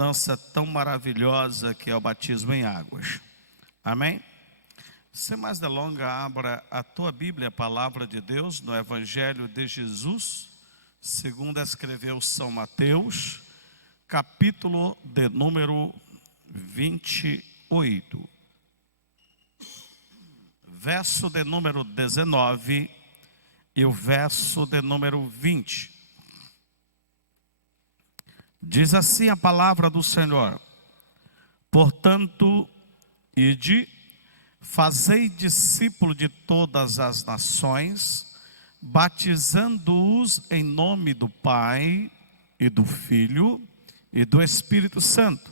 dança tão maravilhosa que é o batismo em águas. Amém? Sem mais delongas, abra a tua Bíblia, a palavra de Deus, no Evangelho de Jesus, segundo escreveu São Mateus, capítulo de número 28, verso de número 19 e o verso de número 20. Diz assim a palavra do Senhor: portanto, ide, fazei discípulo de todas as nações, batizando-os em nome do Pai e do Filho e do Espírito Santo,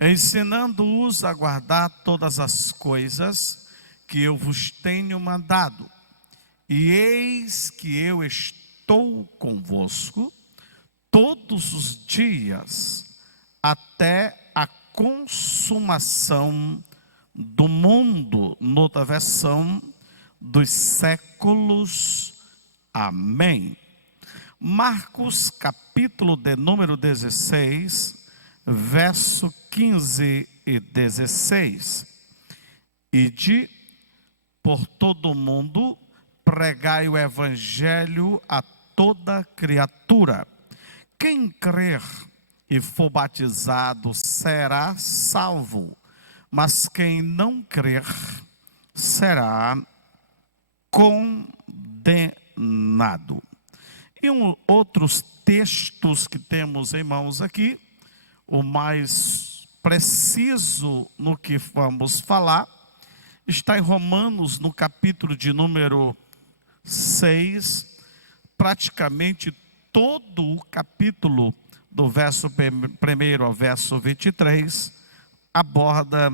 ensinando-os a guardar todas as coisas que eu vos tenho mandado. E eis que eu estou convosco todos os dias, até a consumação do mundo, noutra versão, dos séculos. Amém. Marcos, capítulo de número 16, verso 15 e 16. Ide por todo o mundo, pregai o evangelho a toda criatura. Quem crer e for batizado será salvo, mas quem não crer será condenado. E outros textos que temos em mãos aqui, o mais preciso no que vamos falar, está em Romanos, no capítulo de número 6, praticamente todo o capítulo, do verso 1 ao verso 23, aborda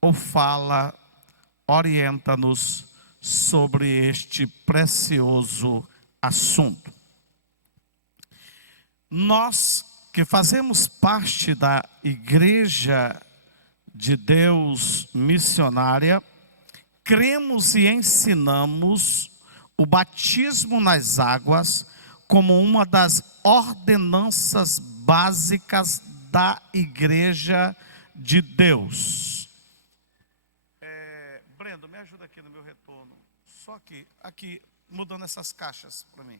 ou fala, orienta-nos sobre este precioso assunto. Nós que fazemos parte da Igreja de Deus missionária, cremos e ensinamos o batismo nas águas como uma das ordenanças básicas da Igreja de Deus. Brendo, me ajuda aqui no meu retorno. Só que aqui, mudando essas caixas para mim.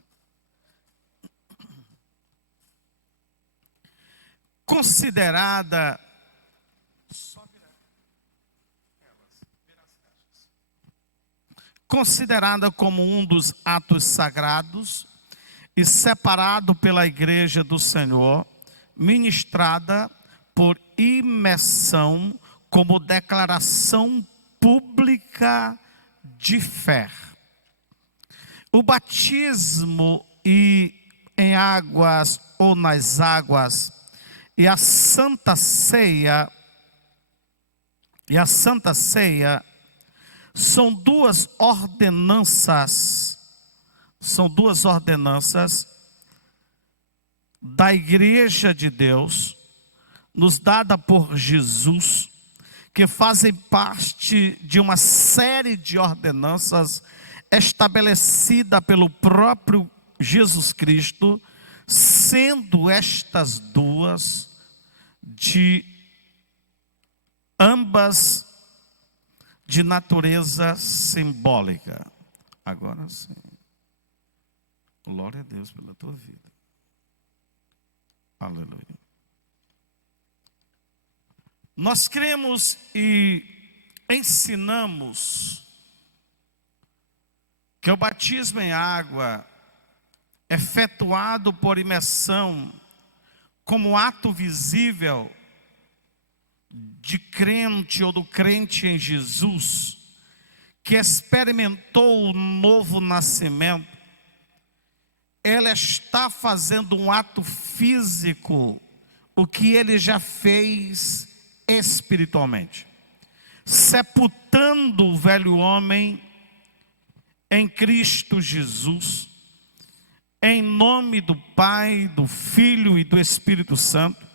Considerada como um dos atos sagrados e separado pela Igreja do Senhor, ministrada por imersão como declaração pública de fé. O batismo em águas ou nas águas e a Santa Ceia são duas ordenanças da Igreja de Deus, nos dada por Jesus, que fazem parte de uma série de ordenanças estabelecida pelo próprio Jesus Cristo, sendo estas duas ambas de natureza simbólica. Agora sim. Glória a Deus pela tua vida. Aleluia. Nós cremos e ensinamos que o batismo em água, efetuado por imersão, como ato visível de crente ou do crente em Jesus, que experimentou o novo nascimento, ele está fazendo um ato físico, o que ele já fez espiritualmente, sepultando o velho homem em Cristo Jesus, em nome do Pai, do Filho e do Espírito Santo,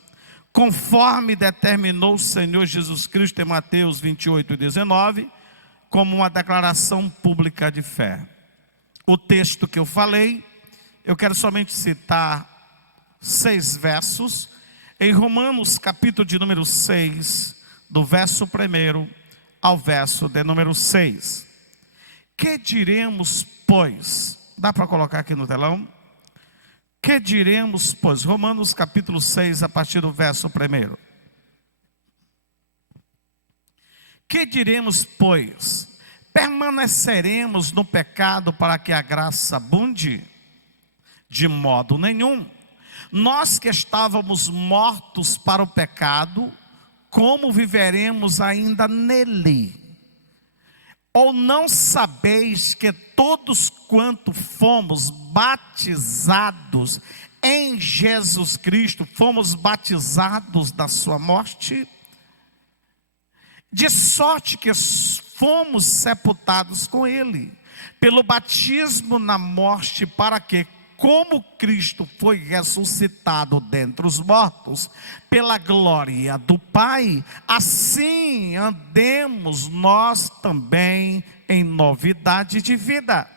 conforme determinou o Senhor Jesus Cristo em Mateus 28 e 19, como uma declaração pública de fé. O texto que eu falei, eu quero somente citar 6 versos, em Romanos capítulo de número 6, do verso 1 ao verso de número 6. Que diremos, pois? Dá para colocar aqui no telão? Que diremos, pois? Romanos capítulo 6, a partir do verso 1. Que diremos, pois? Permaneceremos no pecado para que a graça abunde? De modo nenhum. Nós que estávamos mortos para o pecado, como viveremos ainda nele? Ou não sabeis que todos quanto fomos batizados em Jesus Cristo, fomos batizados da sua morte? De sorte que fomos sepultados com ele, pelo batismo na morte, para que, como Cristo foi ressuscitado dentre os mortos, pela glória do Pai, assim andemos nós também em novidade de vida.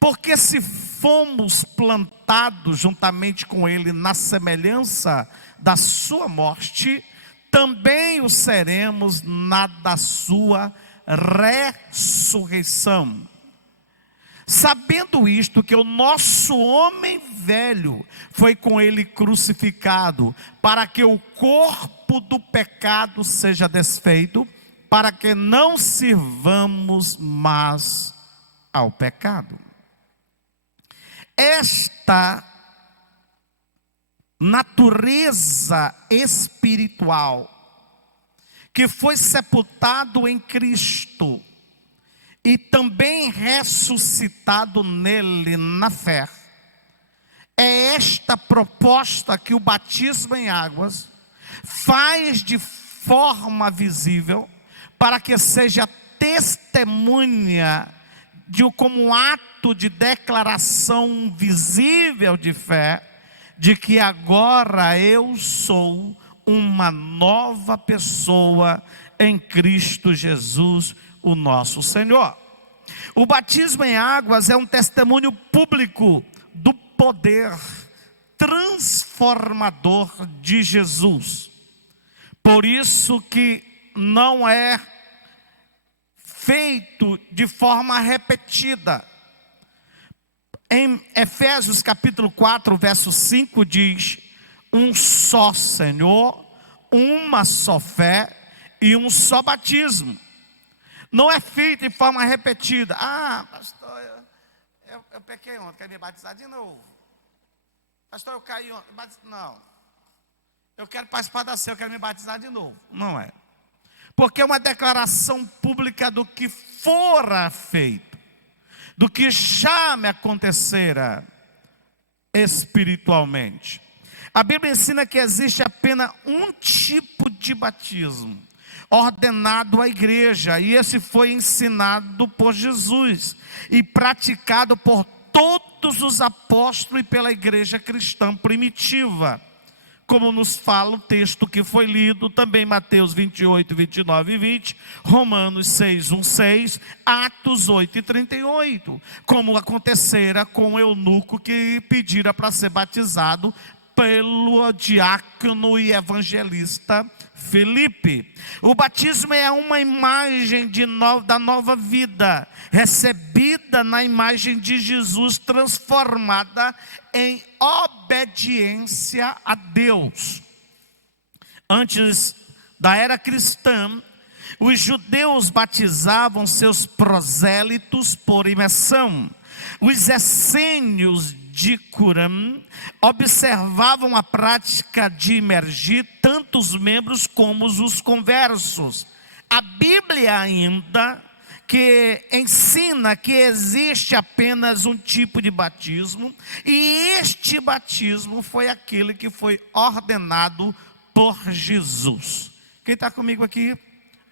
Porque se fomos plantados juntamente com ele na semelhança da sua morte, também o seremos na da sua ressurreição. Sabendo isto, que o nosso homem velho foi com ele crucificado, para que o corpo do pecado seja desfeito, para que não sirvamos mais ao pecado. Esta natureza espiritual que foi sepultado em Cristo e também ressuscitado nele na fé, é esta proposta que o batismo em águas faz de forma visível, para que seja testemunha como um ato de declaração visível de fé, de que agora eu sou uma nova pessoa em Cristo Jesus, o nosso Senhor. O batismo em águas é um testemunho público do poder transformador de Jesus. Por isso que não é feito de forma repetida. Em Efésios capítulo 4, verso 5 diz: um só Senhor, uma só fé e um só batismo. Não é feito de forma repetida. Ah, pastor, eu pequei ontem, quer me batizar de novo? Pastor, eu caí ontem, não. Eu quero participar da ceia, eu quero me batizar de novo. Não é. Porque é uma declaração pública do que fora feito, do que já me acontecera espiritualmente. A Bíblia ensina que existe apenas um tipo de batismo ordenado à igreja, e esse foi ensinado por Jesus e praticado por todos os apóstolos e pela igreja cristã primitiva, como nos fala o texto que foi lido, também Mateus 28, 29 e 20, Romanos 6, 1, 6, Atos 8 e 38, como acontecera com o eunuco que pedira para ser batizado pelo diácono e evangelista Filipe. O batismo é uma imagem da nova vida, recebida na imagem de Jesus, transformada em obediência a Deus. Antes da era cristã, os judeus batizavam seus prosélitos por imersão. Os essênios de Qumran observavam a prática de imergir tanto os membros como os conversos. A Bíblia ainda que ensina que existe apenas um tipo de batismo, e este batismo foi aquele que foi ordenado por Jesus. Quem está comigo aqui?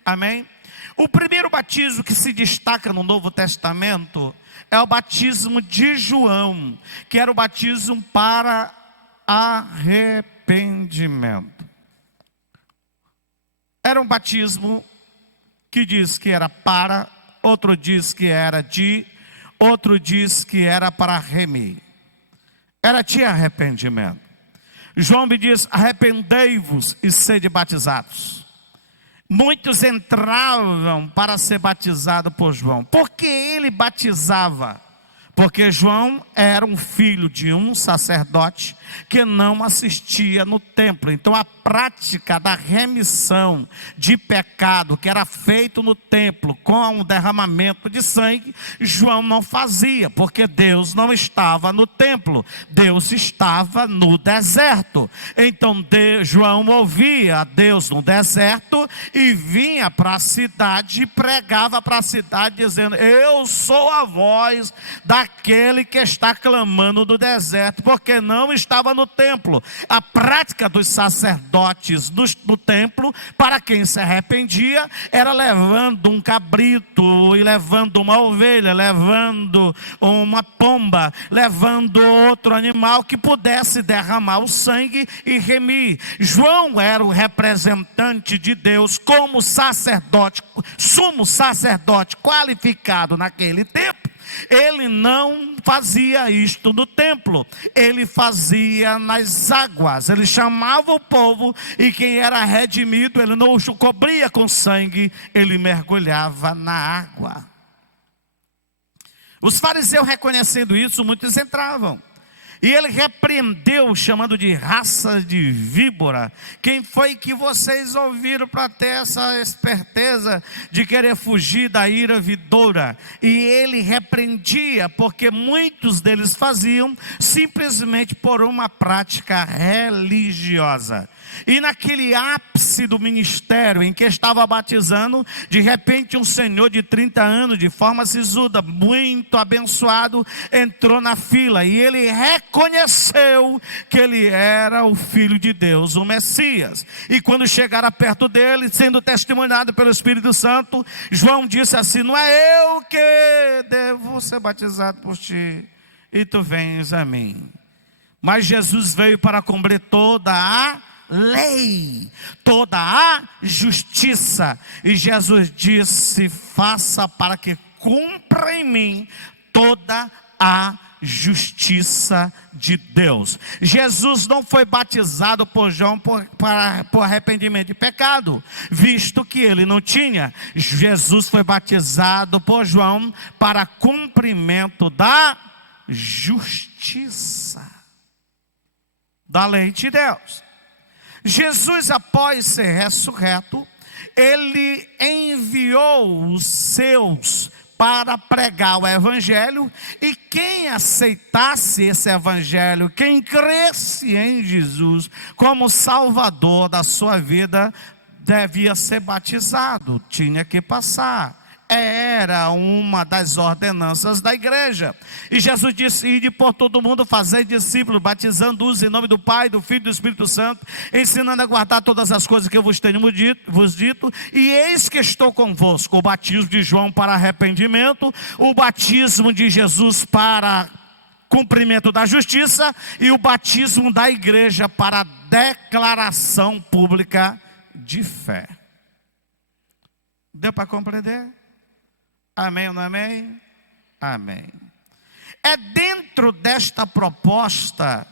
Amém? O primeiro batismo que se destaca no Novo Testamento é o batismo de João, que era o batismo para arrependimento. Era um batismo que diz que era para, outro diz que era de, outro diz que era para remir. Era de arrependimento. João me diz: arrependei-vos e sede batizados. Muitos entravam para ser batizados por João. Por que ele batizava? Porque João era um filho de um sacerdote que não assistia no templo. Então a prática da remissão de pecado que era feito no templo com o derramamento de sangue, João não fazia, porque Deus não estava no templo, Deus estava no deserto. Então João ouvia a Deus no deserto e vinha para a cidade e pregava para a cidade dizendo: eu sou a voz daquele que está clamando do deserto, porque não estava no templo. A prática dos sacerdotes no templo, para quem se arrependia, era levando um cabrito, e levando uma ovelha, levando uma pomba, levando outro animal que pudesse derramar o sangue e remir. João era o representante de Deus como sacerdote, sumo sacerdote qualificado naquele tempo. Ele não fazia isto no templo, ele fazia nas águas. Ele chamava o povo, e quem era redimido, ele não o cobria com sangue, ele mergulhava na água. Os fariseus, reconhecendo isso, muitos entravam. E ele repreendeu, chamando de raça de víbora. Quem foi que vocês ouviram para ter essa esperteza de querer fugir da ira vindoura? E ele repreendia, porque muitos deles faziam simplesmente por uma prática religiosa. E naquele ápice do ministério em que estava batizando, de repente um senhor de 30 anos, de forma sisuda, muito abençoado, entrou na fila, e ele reconheceu que ele era o Filho de Deus, o Messias. E quando chegaram perto dele, sendo testemunhado pelo Espírito Santo, João disse assim: não é eu que devo ser batizado por ti, e tu vens a mim. Mas Jesus veio para cumprir toda a lei, toda a justiça. E Jesus disse: faça para que cumpra em mim toda a justiça de Deus. Jesus não foi batizado por João por arrependimento de pecado, visto que ele não tinha. Jesus foi batizado por João para cumprimento da justiça, da lei de Deus. Jesus, após ser ressurreto, ele enviou os seus para pregar o evangelho, e quem aceitasse esse evangelho, quem cresce em Jesus como Salvador da sua vida, devia ser batizado, tinha que passar. Era uma das ordenanças da igreja. E Jesus disse: ide por todo mundo, fazei discípulos, batizando-os em nome do Pai, do Filho e do Espírito Santo, ensinando a guardar todas as coisas que eu vos tenho dito, e eis que estou convosco. O batismo de João para arrependimento, o batismo de Jesus para cumprimento da justiça, e o batismo da igreja para declaração pública de fé. Deu para compreender? Amém ou não amém? Amém. É dentro desta proposta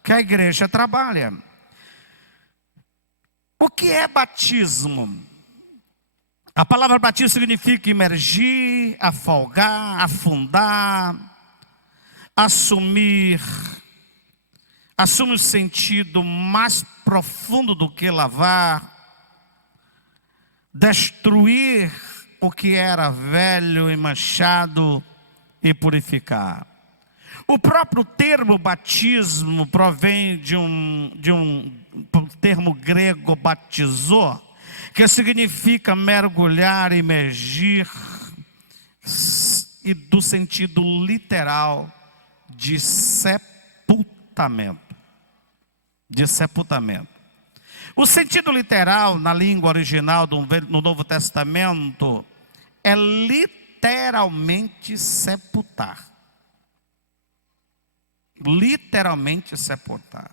que a igreja trabalha. O que é batismo? A palavra batismo significa imergir, afogar, afundar, assume o sentido mais profundo do que lavar, destruir o que era velho e manchado e purificar. O próprio termo batismo provém de um termo grego batizó, que significa mergulhar, imergir, e do sentido literal de sepultamento. De sepultamento. O sentido literal na língua original no Novo Testamento é literalmente sepultar. Literalmente sepultar.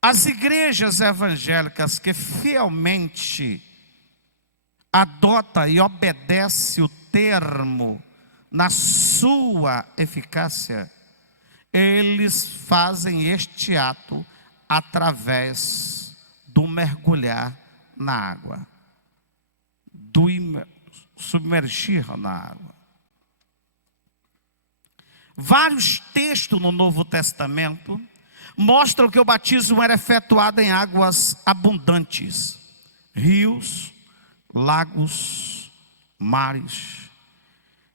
As igrejas evangélicas que fielmente adotam e obedecem o termo na sua eficácia, eles fazem este ato através do mergulhar na água, do submergir na água. Vários textos no Novo Testamento mostram que o batismo era efetuado em águas abundantes, rios, lagos, mares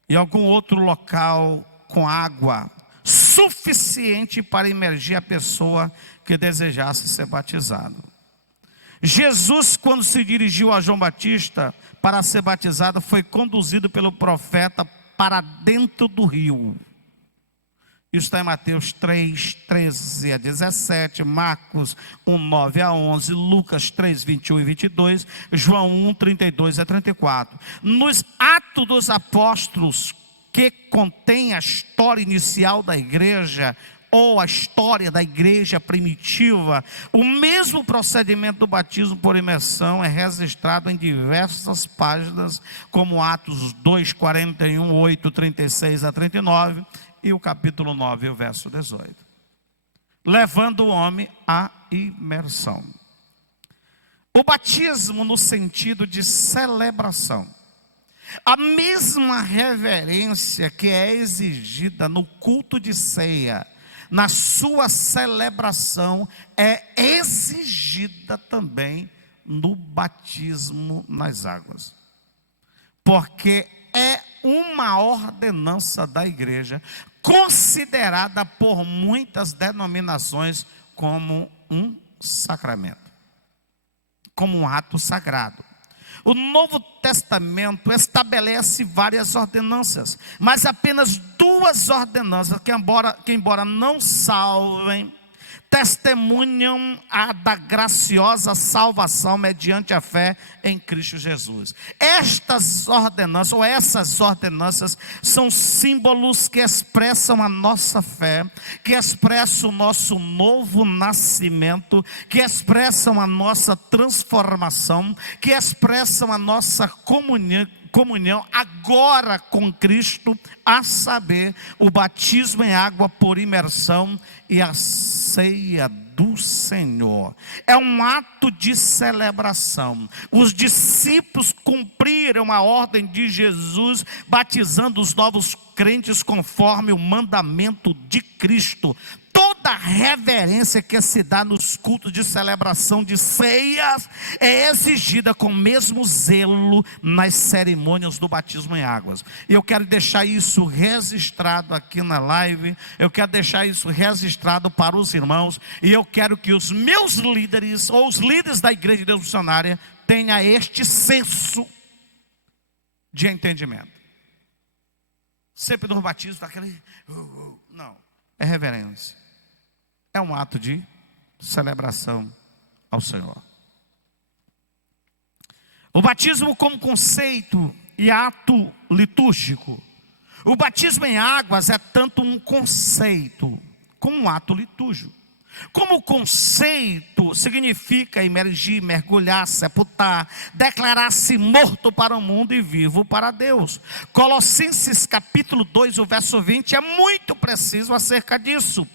e algum outro local com água suficiente para imergir a pessoa que desejasse ser batizado. Jesus, quando se dirigiu a João Batista para ser batizado, foi conduzido pelo profeta para dentro do rio. Isso está em Mateus 3, 13 a 17, Marcos 1, 9 a 11, Lucas 3, 21 e 22, João 1, 32 a 34. Nos Atos dos Apóstolos, que contém a história inicial da igreja, ou a história da igreja primitiva, o mesmo procedimento do batismo por imersão é registrado em diversas páginas, como Atos 2, 41, 8, 36 a 39, e o capítulo 9, o verso 18. Levando o homem à imersão. O batismo no sentido de celebração. A mesma reverência que é exigida no culto de ceia, na sua celebração, é exigida também no batismo nas águas. Porque é uma ordenança da igreja, considerada por muitas denominações como um sacramento, como um ato sagrado. O Novo Testamento estabelece várias ordenanças, mas apenas duas ordenanças que embora não salvem, testemunham da graciosa salvação mediante a fé em Cristo Jesus. Estas ordenanças, ou essas ordenanças, são símbolos que expressam a nossa fé, que expressam o nosso novo nascimento, que expressam a nossa transformação, que expressam a nossa comunhão agora com Cristo, a saber, o batismo em água por imersão e a ceia do Senhor. É um ato de celebração. Os discípulos cumpriram a ordem de Jesus, batizando os novos crentes conforme o mandamento de Cristo. Toda a reverência que se dá nos cultos de celebração de ceias é exigida com o mesmo zelo nas cerimônias do batismo em águas. E eu quero deixar isso registrado aqui na live, eu quero deixar isso registrado para os irmãos, e eu quero que os meus líderes, ou os líderes da Igreja de Deus Missionária, tenham este senso de entendimento. Sempre no batismo está aquele... Não, é reverência. É um ato de celebração ao Senhor. O batismo como conceito e ato litúrgico. O batismo em águas é tanto um conceito como um ato litúrgico. Como conceito significa imergir, mergulhar, sepultar, declarar-se morto para o mundo e vivo para Deus. Colossenses capítulo 2, o verso 20 é muito preciso acerca disso.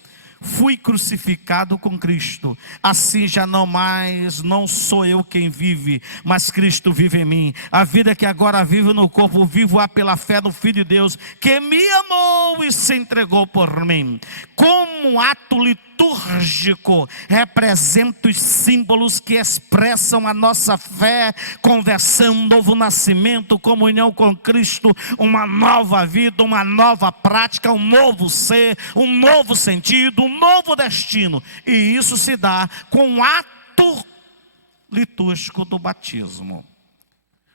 Fui crucificado com Cristo, assim já não sou eu quem vive, mas Cristo vive em mim. A vida que agora vivo no corpo, vivo-a pela fé no Filho de Deus, que me amou e se entregou por mim. Como ato litúrgico, representa os símbolos que expressam a nossa fé, conversão, novo nascimento, comunhão com Cristo, uma nova vida, uma nova prática, um novo ser, um novo sentido, um novo destino. E isso se dá com o ato litúrgico do batismo.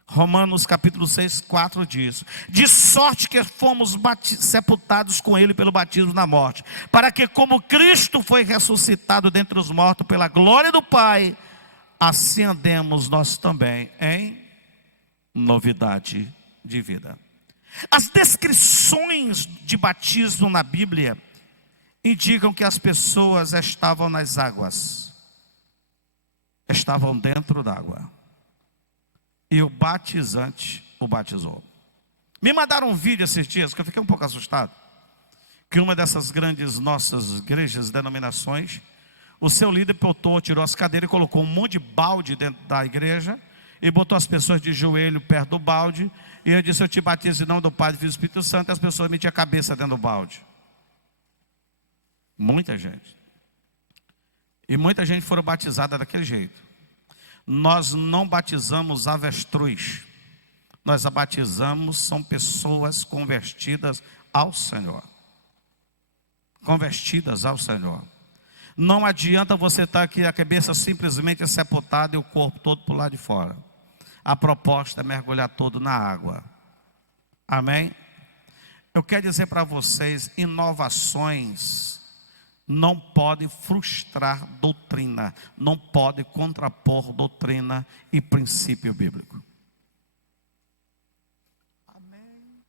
Romanos capítulo 6, 4 diz: de sorte que fomos sepultados com ele pelo batismo na morte, para que como Cristo foi ressuscitado dentre os mortos pela glória do Pai, assim andemos nós também em novidade de vida. As descrições de batismo na Bíblia indicam que as pessoas estavam nas águas, estavam dentro d'água, e o batizante o batizou. Me mandaram um vídeo esses dias, que eu fiquei um pouco assustado, que uma dessas grandes nossas igrejas, denominações, O seu líder botou, tirou as cadeiras e colocou um monte de balde dentro da igreja e botou as pessoas de joelho perto do balde. E eu disse: eu te batizo em nome do Pai, do Filho e do Espírito Santo. E as pessoas metiam a cabeça dentro do balde. Muita gente. E muita gente foram batizada daquele jeito. Nós não batizamos avestruz. Nós a batizamos, são pessoas convertidas ao Senhor. Convertidas ao Senhor. Não adianta você estar aqui, a cabeça simplesmente sepultada e o corpo todo por lá de fora. A proposta é mergulhar todo na água. Amém? Eu quero dizer para vocês, inovações não pode frustrar doutrina, não pode contrapor doutrina e princípio bíblico. Amém.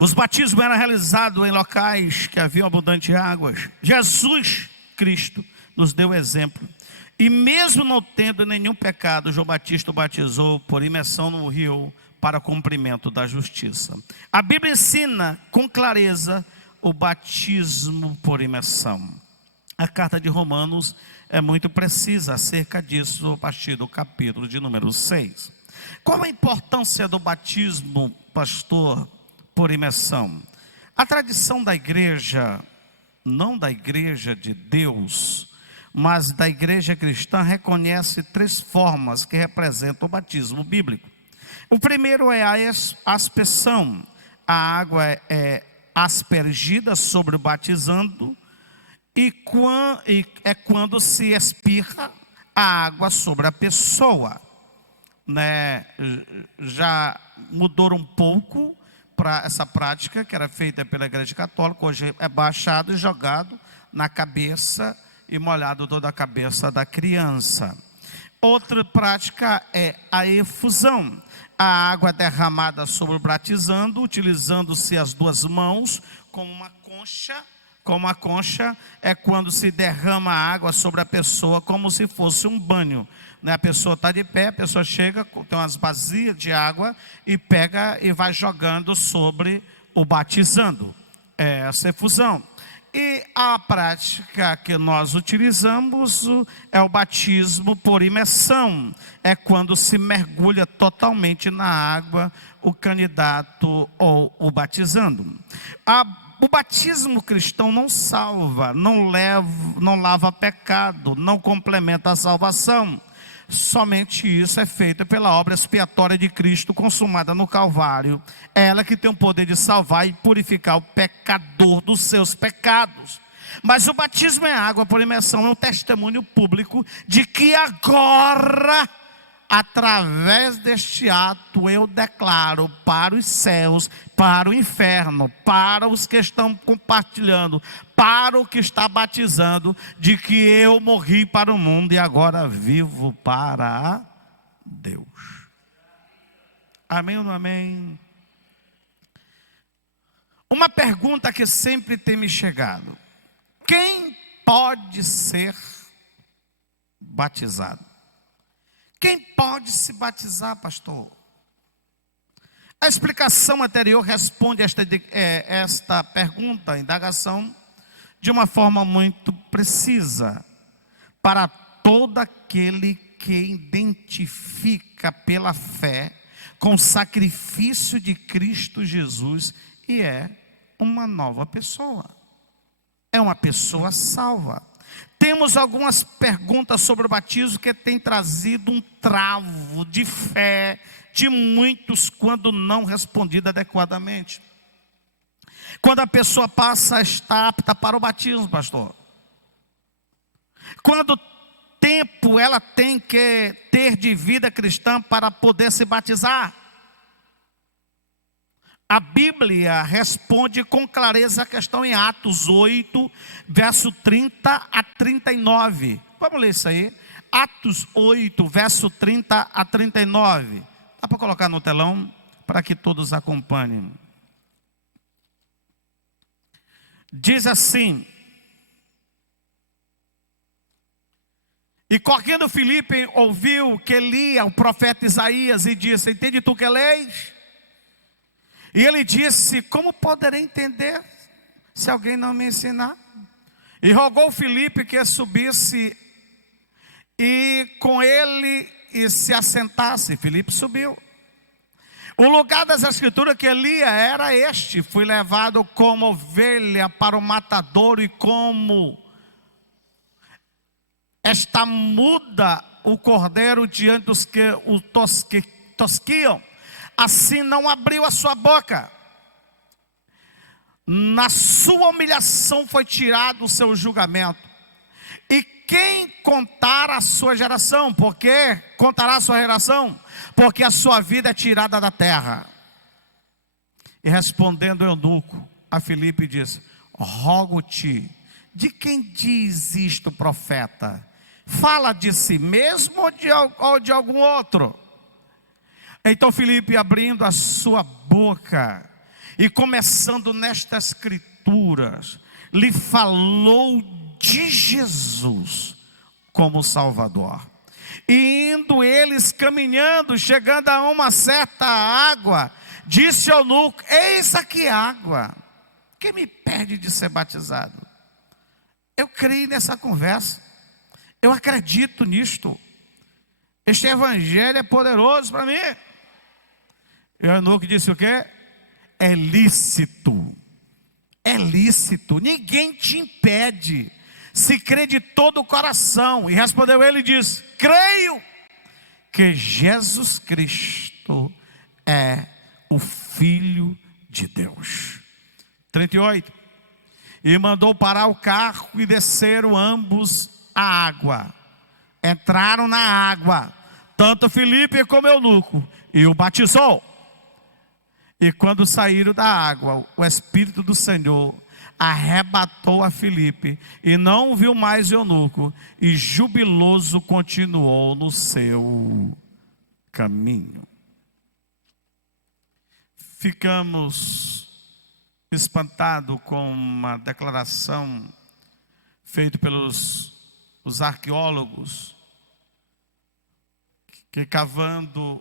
Os batismos eram realizados em locais que haviam abundante águas. Jesus Cristo nos deu exemplo. E mesmo não tendo nenhum pecado, João Batista o batizou por imersão no rio para cumprimento da justiça. A Bíblia ensina com clareza o batismo por imersão. A carta de Romanos é muito precisa acerca disso, a partir do capítulo de número 6. Qual a importância do batismo, pastor, por imersão? A tradição da igreja, não da igreja de Deus, mas da igreja cristã, reconhece 3 formas que representam o batismo bíblico. O primeiro é a aspersão. A água é aspergida sobre o batizando e é quando se espirra a água sobre a pessoa, né? Já mudou um pouco para essa prática que era feita pela igreja católica. Hoje é baixado e jogado na cabeça e molhado toda a cabeça da criança. Outra prática é a efusão. A água é derramada sobre o batizando, utilizando-se as 2 mãos como uma concha. Como a concha é quando se derrama a água sobre a pessoa como se fosse um banho. A pessoa está de pé, a pessoa chega, tem umas vasilhas de água e pega e vai jogando sobre o batizando. É essa efusão. E a prática que nós utilizamos é o batismo por imersão. É quando se mergulha totalmente na água o candidato ou o batizando. O batismo cristão não salva, não lava pecado, não complementa a salvação. Somente isso é feito pela obra expiatória de Cristo consumada no Calvário. É ela que tem o poder de salvar e purificar o pecador dos seus pecados. Mas o batismo em água por imersão é um testemunho público de que agora, através deste ato, eu declaro para os céus, para o inferno, para os que estão compartilhando, para o que está batizando, de que eu morri para o mundo e agora vivo para Deus. Amém ou não amém? Uma pergunta que sempre tem me chegado: quem pode ser batizado? Quem pode se batizar, pastor? A explicação anterior responde esta pergunta, indagação, de uma forma muito precisa. Para todo aquele que identifica pela fé com o sacrifício de Cristo Jesus e é uma nova pessoa. É uma pessoa salva. Temos algumas perguntas sobre o batismo que tem trazido um travo de fé de muitos quando não respondida adequadamente. Quando a pessoa passa a estar apta para o batismo, pastor? Quanto tempo ela tem que ter de vida cristã para poder se batizar? A Bíblia responde com clareza a questão em Atos 8, verso 30 a 39. Vamos ler isso aí. Atos 8, verso 30 a 39. Dá para colocar no telão para que todos acompanhem. Diz assim: E correndo Filipe ouviu que lia o profeta Isaías e disse: entende tu que leis? E ele disse: como poderei entender se alguém não me ensinar? E rogou Filipe que subisse e com ele e se assentasse. Filipe subiu. O lugar das escrituras que lia era este: fui levado como ovelha para o matadouro, e como esta muda o cordeiro diante dos que o tosquiam, assim não abriu a sua boca. Na sua humilhação foi tirado o seu julgamento. E quem contará a sua geração? Porque contará a sua geração? Porque a sua vida é tirada da terra. E respondendo eunuco a Filipe disse: rogo-te, de quem diz isto o profeta? Fala de si mesmo ou de algum outro? Então Filipe, abrindo a sua boca e começando nestas escrituras, lhe falou de Jesus como Salvador. E indo eles caminhando, chegando a uma certa água, disse ao eunuco: eis aqui água, quem me pede de ser batizado? Eu creio nessa conversa, eu acredito nisto, este evangelho é poderoso para mim. E o eunuco disse o quê? É lícito, ninguém te impede, se crê de todo o coração. E respondeu ele e disse: creio que Jesus Cristo é o Filho de Deus. 38. E mandou parar o carro e desceram ambos a água. Entraram na água, tanto Filipe como eunuco, e o batizou. E quando saíram da água, o Espírito do Senhor arrebatou a Filipe, e não viu mais o eunuco, e jubiloso continuou no seu caminho. Ficamos espantados com uma declaração feita pelos arqueólogos, que cavando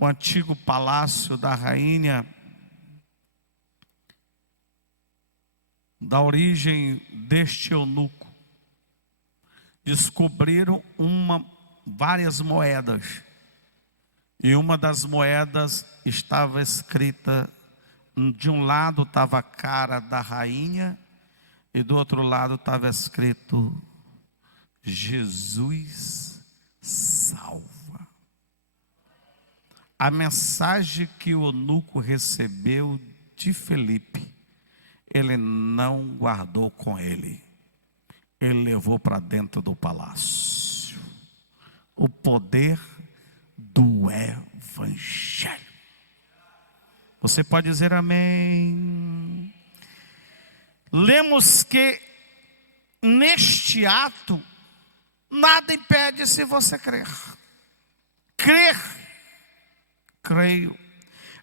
o antigo palácio da rainha, da origem deste eunuco, descobriram várias moedas. E uma das moedas estava escrita, de um lado estava a cara da rainha, e do outro lado estava escrito: Jesus salva. A mensagem que o eunuco recebeu de Filipe, ele não guardou com ele, ele levou para dentro do palácio. O poder do evangelho. Você pode dizer amém? Lemos que neste ato nada impede, se você crer. Creio.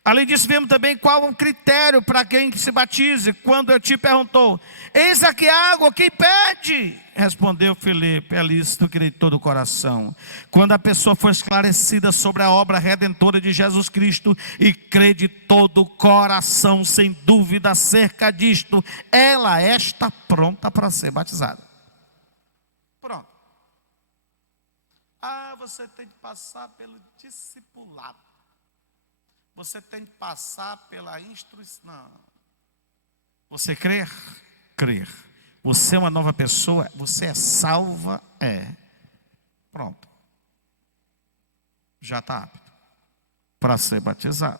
Além disso, vemos também qual o critério para quem se batize. Quando eu te perguntou: eis aqui água, quem pede? Respondeu Filipe: é lícito crer de todo o coração. Quando a pessoa for esclarecida sobre a obra redentora de Jesus Cristo e crê de todo o coração, sem dúvida acerca disto, ela está pronta para ser batizada. Pronto. Você tem que passar pelo discipulado. Você tem que passar pela instrução. Não. Você crer? Crer. Você é uma nova pessoa? Você é salva? É. Pronto. Já está apto para ser batizado.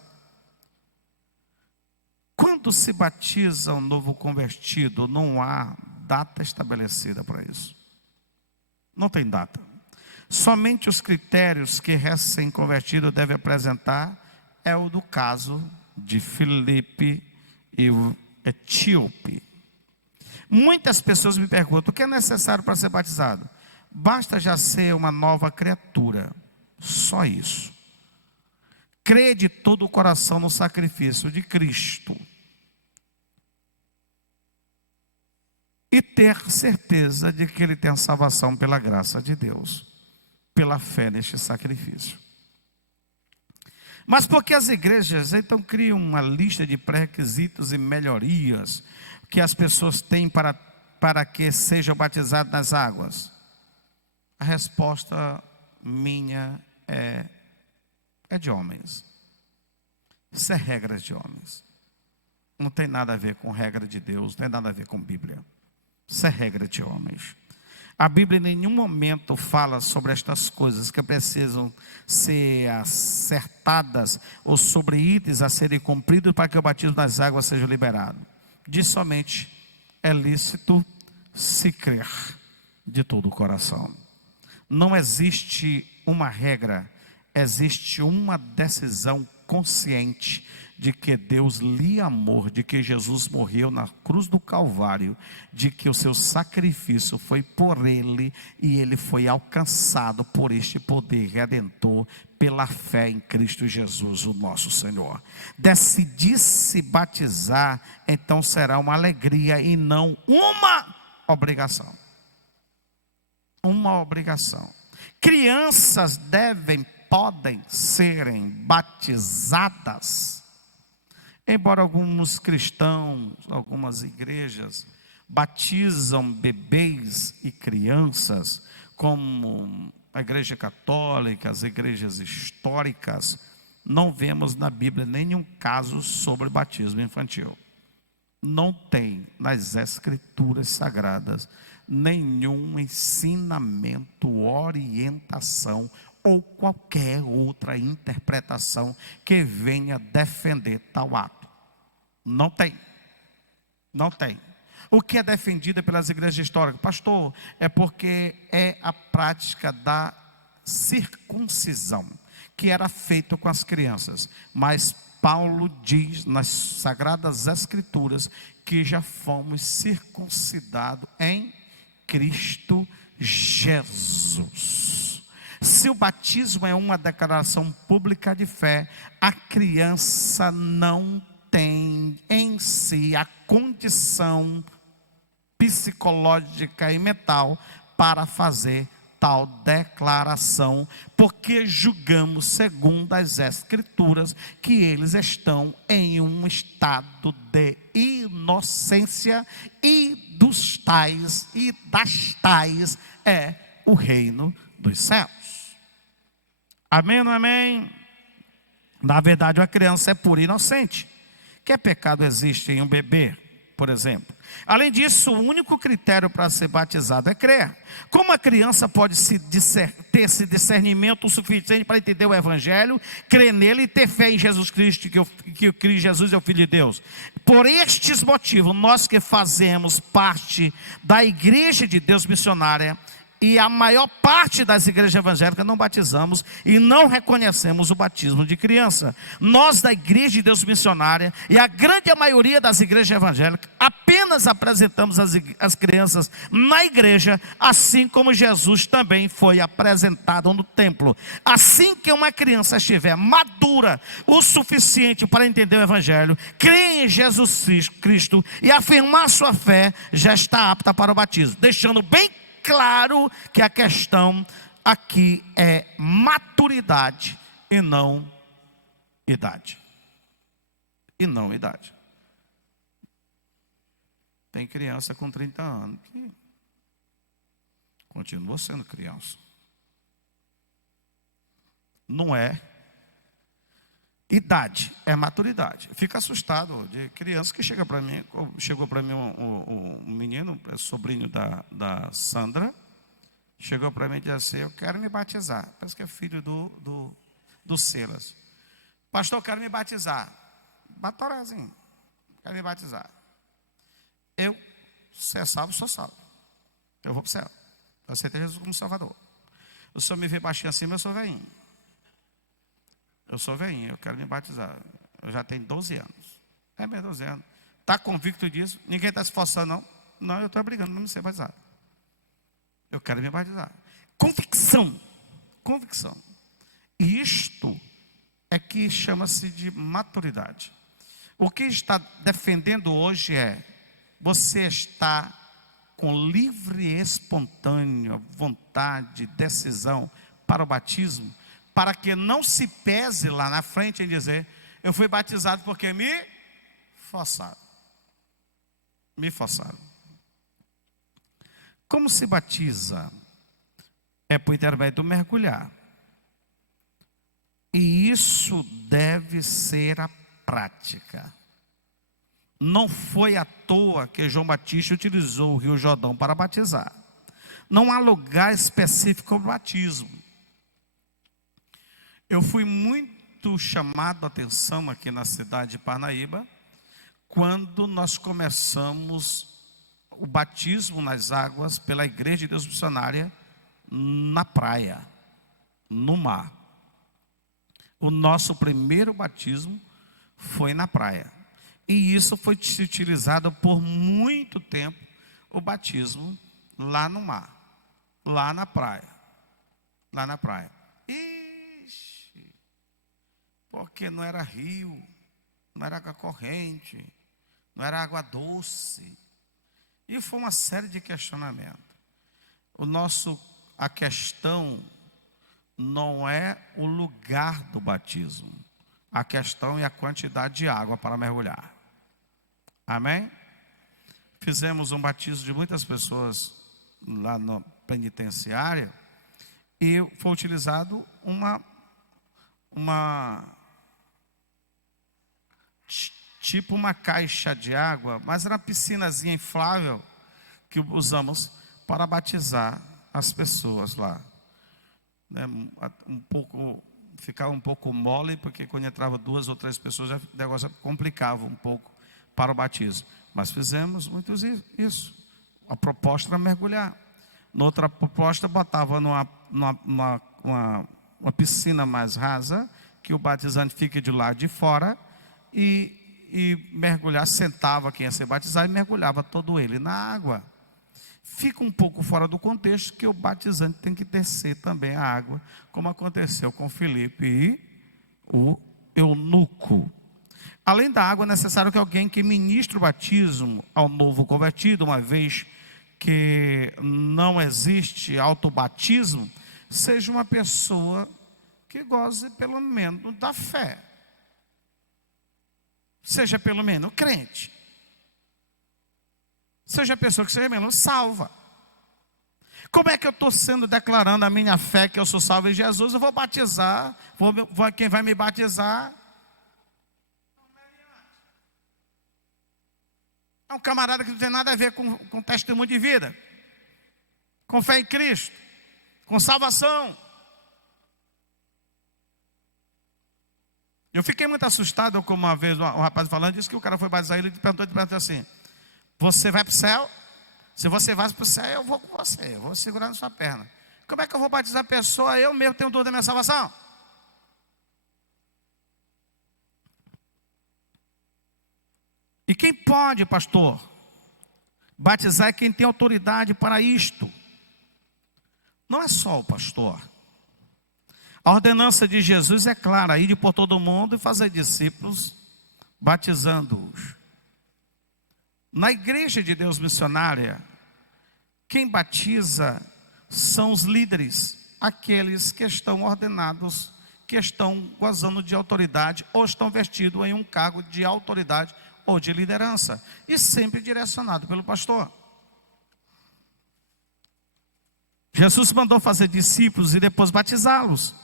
Quando se batiza um novo convertido, não há data estabelecida para isso. Não tem data. Somente os critérios que recém-convertido deve apresentar é o do caso de Filipe e o etíope. Muitas pessoas me perguntam: o que é necessário para ser batizado? Basta já ser uma nova criatura, só isso. Crê de todo o coração no sacrifício de Cristo. e ter certeza de que ele tem a salvação pela graça de Deus, pela fé neste sacrifício. Mas porque as igrejas então criam uma lista de pré-requisitos e melhorias que as pessoas têm para que sejam batizadas nas águas? A resposta minha é de homens. Isso é regra de homens. Não tem nada a ver com regra de Deus, não tem nada a ver com Bíblia. Isso é regra de homens. A Bíblia em nenhum momento fala sobre estas coisas que precisam ser acertadas ou sobre itens a serem cumpridos para que o batismo nas águas seja liberado. Diz somente: é lícito se crer de todo o coração. Não existe uma regra, existe uma decisão consciente de que Deus lhe amou, de que Jesus morreu na cruz do Calvário, de que o seu sacrifício foi por ele e ele foi alcançado por este poder redentor pela fé em Cristo Jesus, o nosso Senhor. Decidir se batizar, então será uma alegria e não uma obrigação. Uma obrigação. Crianças podem serem batizadas. Embora alguns cristãos, algumas igrejas batizam bebês e crianças, como a igreja católica, as igrejas históricas, não vemos na Bíblia nenhum caso sobre batismo infantil. Não tem nas escrituras sagradas nenhum ensinamento, orientação ou qualquer outra interpretação que venha defender tal ato. Não tem. Não tem. O que é defendido pelas igrejas históricas? Pastor, é porque é a prática da circuncisão, que era feita com as crianças. Mas Paulo diz nas Sagradas Escrituras que já fomos circuncidados em Cristo Jesus. Se o batismo é uma declaração pública de fé, a criança não tem em si a condição psicológica e mental para fazer tal declaração, porque julgamos, segundo as Escrituras, que eles estão em um estado de inocência, e dos tais e das tais é o reino dos céus. Amém ou não amém? Na verdade, a criança é pura e inocente. Que pecado existe em um bebê, por exemplo? Além disso, o único critério para ser batizado é crer. Como a criança pode ter esse discernimento suficiente para entender o Evangelho, crer nele e ter fé em Jesus Cristo, que Jesus é o Filho de Deus? Por estes motivos, nós que fazemos parte da Igreja de Deus missionária, e a maior parte das igrejas evangélicas não batizamos e não reconhecemos o batismo de criança. Nós da Igreja de Deus missionária e a grande maioria das igrejas evangélicas apenas apresentamos as crianças na igreja, assim como Jesus também foi apresentado no templo. Assim que uma criança estiver madura o suficiente para entender o Evangelho, crer em Jesus Cristo e afirmar sua fé, já está apta para o batismo, deixando bem claro que a questão aqui é maturidade e não idade. E não idade. Tem criança com 30 anos que continua sendo criança. Não é idade, é maturidade. Fico assustado de criança que chegou para mim um menino, sobrinho da Sandra, chegou para mim e disse assim: eu quero me batizar. Parece que é filho do Silas. Pastor, eu quero me batizar. Batorazinho, quero me batizar. Se é salvo, sou salvo. Eu vou para o céu. Eu aceitei Jesus como Salvador. O senhor me vê baixinho assim, mas eu sou velhinho. Eu sou velhinho, eu quero me batizar. Eu já tenho 12 anos. É mesmo, 12 anos. Está convicto disso? Ninguém está se esforçando, não? Não, eu estou brigando para não ser batizado. Eu quero me batizar. Convicção. Convicção. E isto é que chama-se de maturidade. O que está defendendo hoje é: você está com livre e espontânea vontade, decisão para o batismo, para que não se pese lá na frente em dizer: eu fui batizado porque me forçaram. Me forçaram. Como se batiza? É por intermédio do mergulhar. E isso deve ser a prática. Não foi à toa que João Batista utilizou o Rio Jordão para batizar. Não há lugar específico para o batismo. Eu fui muito chamado a atenção aqui na cidade de Parnaíba, quando nós começamos o batismo nas águas pela Igreja de Deus Missionária na praia, no mar. O nosso primeiro batismo foi na praia. E isso foi utilizado por muito tempo, o batismo lá no mar, lá na praia. Lá na praia. Ixi, porque não era rio, não era água corrente, não era água doce. E foi uma série de questionamentos. A questão não é o lugar do batismo. A questão é a quantidade de água para mergulhar. Amém? Fizemos um batismo de muitas pessoas lá na penitenciária e foi utilizado tipo uma caixa de água, mas era uma piscinazinha inflável que usamos para batizar as pessoas lá. Ficava um pouco mole, porque quando entrava 2 ou 3 pessoas, o negócio complicava um pouco para o batismo. Mas fizemos muito isso. A proposta era mergulhar. Noutra proposta, botava numa piscina mais rasa, que o batizante fique de lado de fora, e mergulhar, sentava quem ia ser batizado e mergulhava todo ele na água. Fica um pouco fora do contexto que o batizante tem que descer também a água, como aconteceu com Filipe e o eunuco. Além da água, é necessário que alguém que ministre o batismo ao novo convertido, uma vez que não existe autobatismo, seja uma pessoa que goze pelo menos da fé. Seja pelo menos crente. Seja a pessoa que seja menos salva. Como é que eu estou declarando a minha fé que eu sou salvo em Jesus? Eu vou batizar, quem vai me batizar é um camarada que não tem nada a ver com testemunho de vida, com fé em Cristo, com salvação. Eu fiquei muito assustado, como uma vez um rapaz falando, disse que o cara foi batizar ele e perguntou assim: você vai para o céu? Se você vai para o céu, eu vou com você, eu vou segurar na sua perna. Como é que eu vou batizar a pessoa? Eu mesmo tenho dúvida da minha salvação. E quem pode, pastor, batizar é quem tem autoridade para isto. Não é só o pastor. A ordenança de Jesus é clara: ide por todo mundo e fazer discípulos, batizando-os. Na Igreja de Deus Missionária, quem batiza são os líderes, aqueles que estão ordenados, que estão gozando de autoridade ou estão vestidos em um cargo de autoridade ou de liderança, e sempre direcionado pelo pastor. Jesus mandou fazer discípulos e depois batizá-los.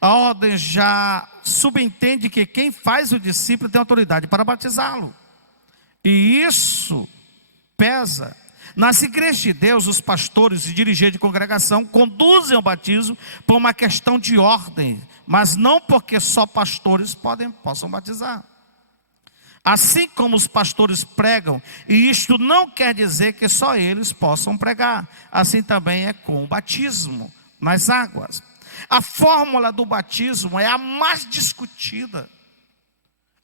A ordem já subentende que quem faz o discípulo tem autoridade para batizá-lo. E isso pesa. Nas igrejas de Deus, os pastores e dirigentes de congregação conduzem o batismo por uma questão de ordem, mas não porque só pastores possam batizar. Assim como os pastores pregam, e isto não quer dizer que só eles possam pregar, assim também é com o batismo nas águas. A fórmula do batismo é a mais discutida.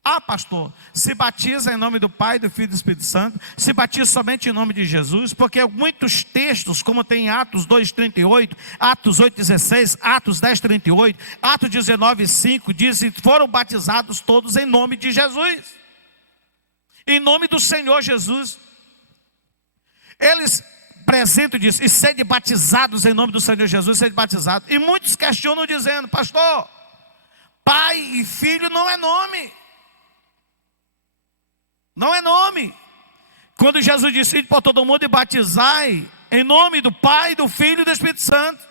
Ah, pastor, se batiza em nome do Pai, do Filho e do Espírito Santo, se batiza somente em nome de Jesus, porque muitos textos, como tem em Atos 2,38, Atos 8,16, Atos 10,38, Atos 19,5, dizem que foram batizados todos em nome de Jesus, em nome do Senhor Jesus. Eles apresento disso, e sede batizados em nome do Senhor Jesus, sede batizados. E muitos questionam dizendo: pastor, pai e filho não é nome. Não é nome. Quando Jesus disse: ide por todo mundo e batizai em nome do Pai, do Filho e do Espírito Santo.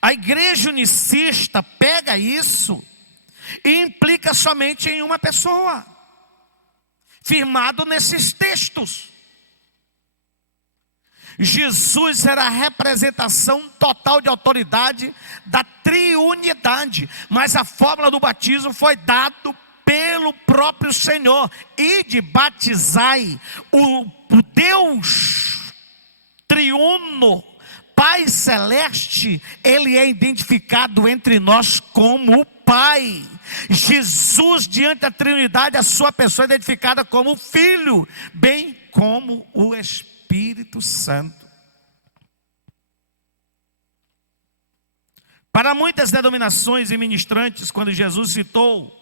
A igreja unicista pega isso e implica somente em uma pessoa, firmado nesses textos. Jesus era a representação total de autoridade da triunidade, mas a fórmula do batismo foi dado pelo próprio Senhor. Ide batizai. O Deus triuno, Pai Celeste, Ele é identificado entre nós como Pai. Jesus, diante da Trindade, a sua pessoa é identificada como Filho, bem como o Espírito Santo. Para muitas denominações e ministrantes, quando Jesus citou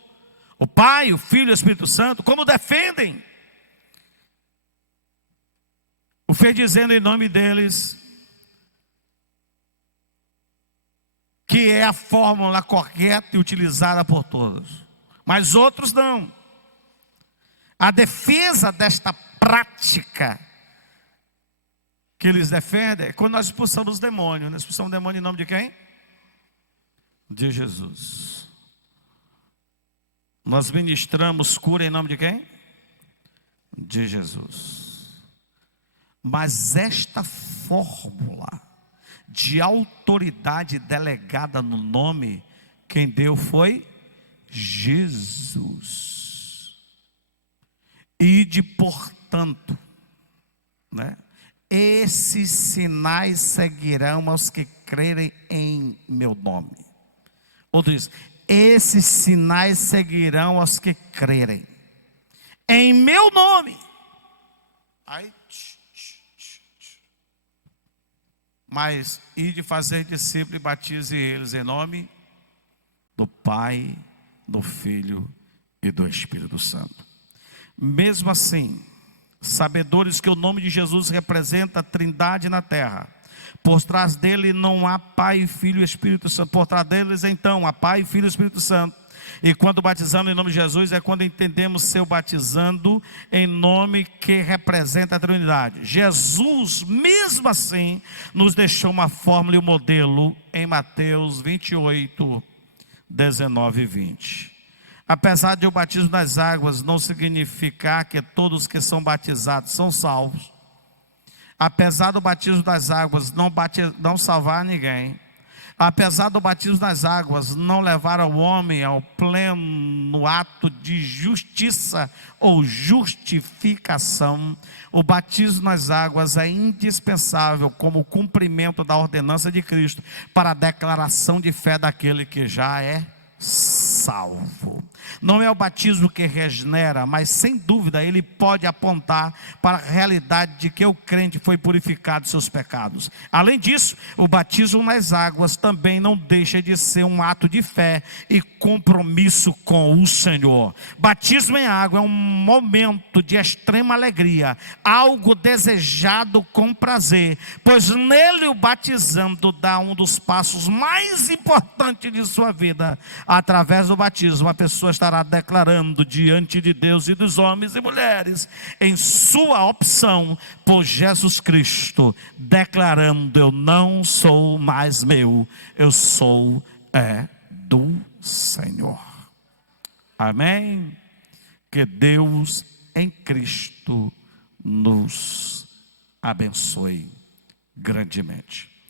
o Pai, o Filho e o Espírito Santo, como defendem? O fez dizendo em nome deles que é a fórmula correta e utilizada por todos, mas outros não. A defesa desta prática que eles defendem é quando nós expulsamos os demônios. Nós expulsamos o demônio em nome de quem? De Jesus. Nós ministramos cura em nome de quem? De Jesus. Mas esta fórmula de autoridade delegada no nome, quem deu foi Jesus. Ide, portanto, né? Esses sinais seguirão aos que crerem em meu nome. Outro diz: esses sinais seguirão aos que crerem em meu nome. Aí, mas ide fazer discípulos e batize eles em nome do Pai, do Filho e do Espírito Santo. Mesmo assim, sabedores que o nome de Jesus representa a Trindade na terra, por trás dele não há Pai, Filho e Espírito Santo. Por trás deles então há Pai, Filho e Espírito Santo. E quando batizamos em nome de Jesus, é quando entendemos ser batizando em nome que representa a Trindade. Jesus, mesmo assim, nos deixou uma fórmula e um modelo em Mateus 28, 19 e 20. Apesar de o batismo das águas não significar que todos que são batizados são salvos, apesar do batismo das águas não salvar ninguém, apesar do batismo das águas não levar o homem ao pleno ato de justiça ou justificação, o batismo nas águas é indispensável como cumprimento da ordenança de Cristo para a declaração de fé daquele que já é salvo. Não é o batismo que regenera, mas sem dúvida ele pode apontar para a realidade de que o crente foi purificado de seus pecados. Além disso, o batismo nas águas também não deixa de ser um ato de fé e compromisso com o Senhor. Batismo em água é um momento de extrema alegria, algo desejado com prazer, pois nele o batizando dá um dos passos mais importantes de sua vida. Através do batismo, a pessoa estará declarando diante de Deus e dos homens e mulheres, em sua opção por Jesus Cristo, declarando: eu não sou mais meu, eu sou do Senhor. Amém? Que Deus em Cristo nos abençoe grandemente.